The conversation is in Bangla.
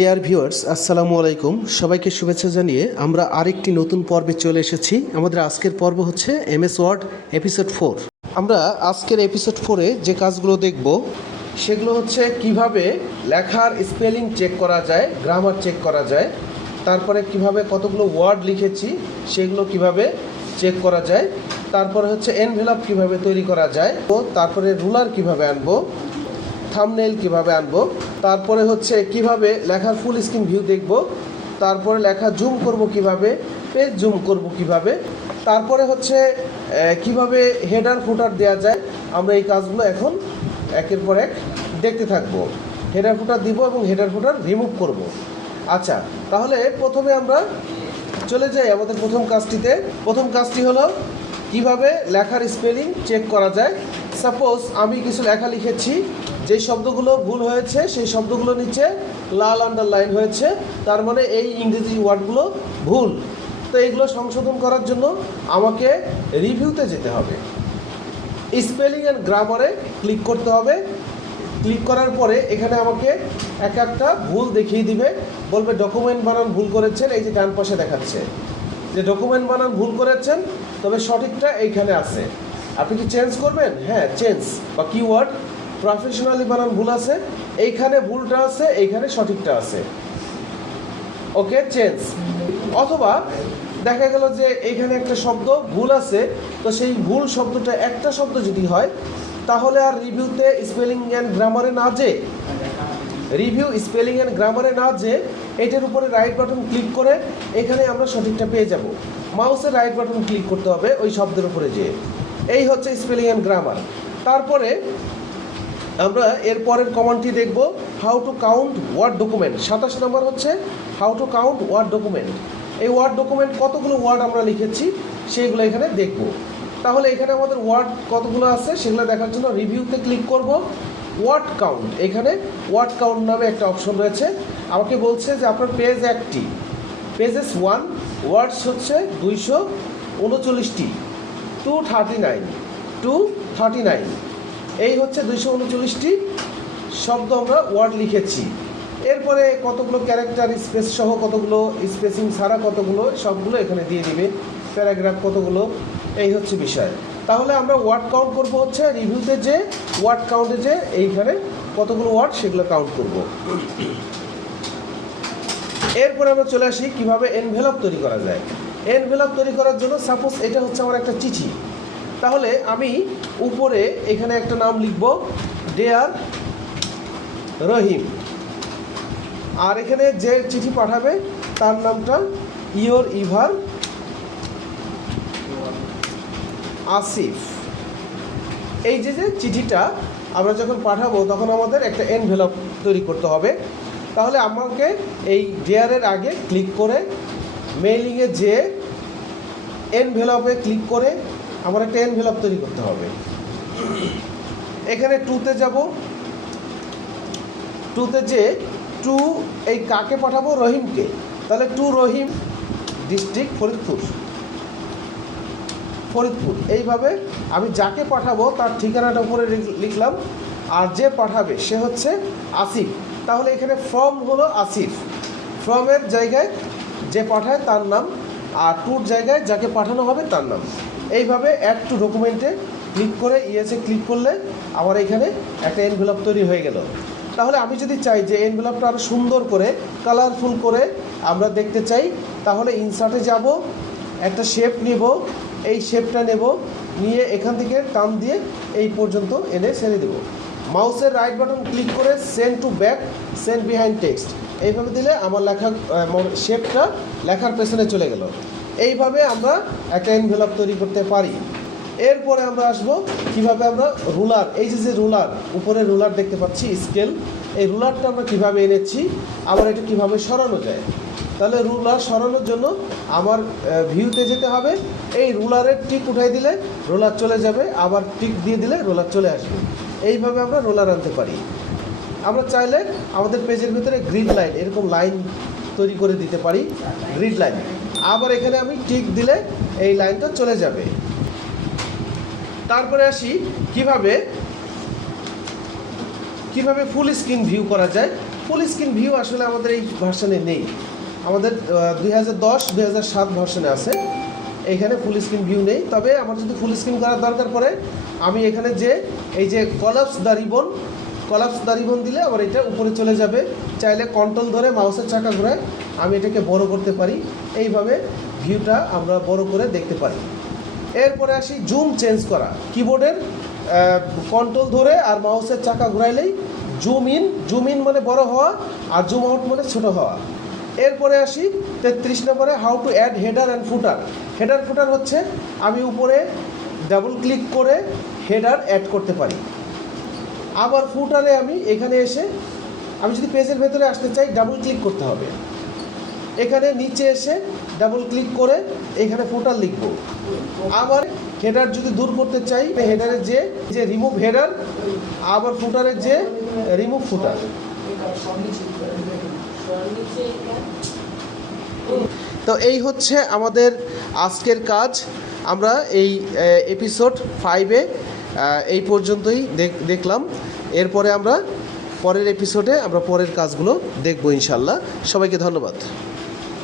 ডিয়ার ভিউয়ার্স, আসসালামু আলাইকুম। সবাইকে শুভেচ্ছা জানিয়ে আমরা আরেকটি নতুন পর্বে চলে এসেছি। আমাদের আজকের পর্ব হচ্ছে এমএস ওয়ার্ড এপিসোড 4। আমরা আজকের এপিসোড 4-এ যে কাজগুলো দেখব সেগুলো হচ্ছে কিভাবে লেখার স্পেলিং চেক করা যায়, গ্রামার চেক করা যায়, তারপরে কিভাবে কতগুলো ওয়ার্ড লিখেছি সেগুলো কিভাবে চেক করা যায়, তারপরে হচ্ছে এনভেলপ কিভাবে তৈরি করা যায়, তো তারপরে রুলার কিভাবে আনবো, থাম্বনেইল কিভাবে আনবো, তারপরে হচ্ছে কিভাবে লেখার ফুল স্ক্রিন ভিউ দেখব, তারপরে লেখা জুম করব কিভাবে, পেজ জুম করব কিভাবে, তারপরে হচ্ছে কিভাবে হেডার ফুটার দেওয়া যায়। আমরা এই কাজগুলো এখন একের পর এক দেখতে থাকব। হেডার ফুটার দিব এবং হেডার ফুটার রিমুভ করব। আচ্ছা, তাহলে প্রথমে আমরা চলে যাই আমাদের প্রথম কাজটিতে। প্রথম কাজটি হলো কিভাবে লেখার স্পেলিং চেক করা যায়। সাপোজ আমি কিছু লেখা লিখেছি, যে শব্দগুলো ভুল হয়েছে সেই শব্দগুলো নিচে লাল আন্ডারলাইন হয়েছে, তার মানে এই ইংরেজি ওয়ার্ডগুলো ভুল। তো এইগুলো সংশোধন করার জন্য আমাকে রিভিউতে যেতে হবে, স্পেলিং অ্যান্ড গ্রামারে ক্লিক করতে হবে। ক্লিক করার পরে এখানে আমাকে এক একটা ভুল দেখিয়ে দিবে, বলবে ডকুমেন্ট বানান ভুল করেছেন, এই যে ডান পাশে দেখাচ্ছে যে ডকুমেন্ট বানান ভুল করেছেন, তবে সঠিকটা এইখানে আছে। আপনি কি চেঞ্জ করবেন? হ্যাঁ, চেঞ্জ বা কিওয়ার্ড প্রফেশনালি বানান ভুল আছে, এইখানে ভুলটা আছে, এইখানে সঠিকটা আছে, ওকে চেঞ্জ। অথবা দেখা গেল যে এইখানে একটা শব্দ ভুল আছে, তো সেই ভুল শব্দটা একটা শব্দ যদি হয় তাহলে আর রিভিউতে স্পেলিং অ্যান্ড গ্রামারে না যে রিভিউ স্পেলিং অ্যান্ড গ্রামারে না যে এটার উপরে রাইট বাটন ক্লিক করে এখানে আমরা সঠিকটা পেয়ে যাব। মাউসের রাইট বাটন ক্লিক করতে হবে ওই শব্দের উপরে যে। এই হচ্ছে স্পেলিং অ্যান্ড গ্রামার। তারপরে আমরা এর পরের কমান্ডটি দেখব, how to count word document. 27 নম্বর হচ্ছে how to count word document. এই ওয়ার্ড ডকুমেন্ট কতগুলো ওয়ার্ড আমরা লিখেছি সেইগুলো এখানে দেখব। তাহলে এখানে আমাদের ওয়ার্ড কতগুলো আছে সেগুলো দেখার জন্য রিভিউতে ক্লিক করব। ওয়ার্ড কাউন্ট, এখানে ওয়ার্ড কাউন্ট নামে একটা অপশন রয়েছে। আমাকে বলছে যে আপনার পেজ 1টি, পেজেস 1, ওয়ার্ডস হচ্ছে 239, 239 এই হচ্ছে 239টি শব্দ আমরা ওয়ার্ড লিখেছি। এরপরে কতগুলো ক্যারেক্টার স্পেস সহ কতগুলো, স্পেসিং ছাড়া কতগুলো, সবগুলো এখানে দিয়ে দিবে। প্যারাগ্রাফ কতগুলো, এই হচ্ছে বিষয়। তাহলে আমরা ওয়ার্ড কাউন্ট করব হচ্ছে রিভিউতে যে ওয়ার্ড কাউন্টে যে এইখানে কতগুলো ওয়ার্ড সেগুলো কাউন্ট করব। এরপরে আমরা চলে আসি কিভাবে এনভেলপ তৈরি করা যায়। এনভেলপ তৈরি করার জন্য সাপোজ এটা হচ্ছে আমার একটা চিঠি, তাহলে আমি উপরে এখানে একটা নাম লিখব, ডিয়ার রহিম, আর এখানে যে চিঠি পাঠাবে তার নামটা ইয়োর ইভার আসিফ। এই যে চিঠিটা আমরা যখন পাঠাবো তখন আমাদের একটা এনভেলপ তৈরি করতে হবে। তাহলে আমাকে এই ডিয়ারের আগে ক্লিক করে মেইলিংয়ে যে এনভেলপে ক্লিক করে আমার একটা এনভেলপ তৈরি করতে হবে। এখানে টুতে যাব, টুতে যে টু এই কাকে পাঠাবো, রহিমকে। তাহলে টু রহিম, ডিস্ট্রিক্ট ফরিদপুর। এইভাবে আমি যাকে পাঠাবো তার ঠিকানাটা উপরে লিখলাম, আর যে পাঠাবে সে হচ্ছে আসিফ। তাহলে এখানে ফ্রম হলো আসিফ, ফ্রমের জায়গায় যে পাঠায় তার নাম, আর টুর জায়গায় যাকে পাঠানো হবে তার নাম। এইভাবে অ্যাড টু ডকুমেন্টে ক্লিক করে ইয়েসে ক্লিক করলে আমার এখানে একটা এনভেলপ তৈরি হয়ে গেল। তাহলে আমি যদি চাই যে এনভেলপটা আরও সুন্দর করে কালারফুল করে আমরা দেখতে চাই, তাহলে ইনসার্টে যাব, একটা শেপ নেব, এই শেপটা নেব, নিয়ে এখান থেকে টান দিয়ে এই পর্যন্ত এনে ছেড়ে দেব। মাউসের রাইট বাটন ক্লিক করে send to back, send behind text, এইভাবে দিলে আমার লেখা শেপটা লেখার পেছনে চলে গেল। এইভাবে আমরা একটা এনভেলপ তৈরি করতে পারি। এরপরে আমরা আসবো কিভাবে আমরা রুলার, এই যে রুলার, উপরে রুলার দেখতে পাচ্ছি স্কেল, এই রুলারটা আমরা কিভাবে এনেছি, আবার এটা কিভাবে সরানো যায়। তাহলে রুলার সরানোর জন্য আমার ভিউতে যেতে হবে, এই রুলারের টিক উঠাই দিলে রোলার চলে যাবে, আবার টিক দিয়ে দিলে রোলার চলে আসবে। এইভাবে আমরা রোলার আনতে পারি। আমরা চাইলে আমাদের পেজের ভিতরে গ্রিড লাইন, এরকম লাইন তৈরি করে দিতে পারি, গ্রিড লাইন। আবার এখানে আমি টিক দিলে এই লাইনটা চলে যাবে। তারপরে আসি কিভাবে ফুল স্ক্রিন ভিউ করা যায়। ফুল স্ক্রিন ভিউ আসলে আমাদের এই ভার্সনে নেই, আমাদের 2010-2007 ভার্সনে আছে, এখানে ফুল স্ক্রিন ভিউ নেই। তবে আমার যদি ফুল স্ক্রিন করার দরকার পড়ে আমি এখানে যে এই যে কলাপস দ্য রিবন দিলে আবার এটা উপরে চলে যাবে। চাইলে কন্ট্রোল ধরে মাউসের চাকা ঘোরায় আমি এটাকে বড় করতে পারি, এইভাবে ভিউটা আমরা বড় করে দেখতে পারি। এরপরে আসি জুম চেঞ্জ করা, কিবোর্ডের কন্ট্রোল ধরে আর মাউসের চাকা ঘোরাইলেই জুম ইন মানে বড় হওয়া আর জুম আউট মানে ছোট হওয়া। এরপরে আসি 33 নম্বরে how to add header and footer. Header footer হচ্ছে আমি উপরে ডাবল ক্লিক করে হেডার অ্যাড করতে পারি। আবার ফুটারে আমি এখানে এসে আমি যদি পেজের ভেতরে আসতে চাই ডাবল ক্লিক করতে হবে, এখানে নিচে এসে ডাবল ক্লিক করে এখানে ফুটার লিখব। আবার হেডার যদি দূর করতে চাই হেডারের যে রিমুভ হেডার, আবার ফুটারের যে রিমুভ ফুটার। তো এই হচ্ছে আমাদের আজকের কাজ। আমরা এই এপিসোড 5-এ এই পর্যন্তই দেখলাম। এরপরে আমরা পরের এপিসোডে আমরা পরের কাজগুলো দেখব ইনশাল্লাহ। সবাইকে ধন্যবাদ।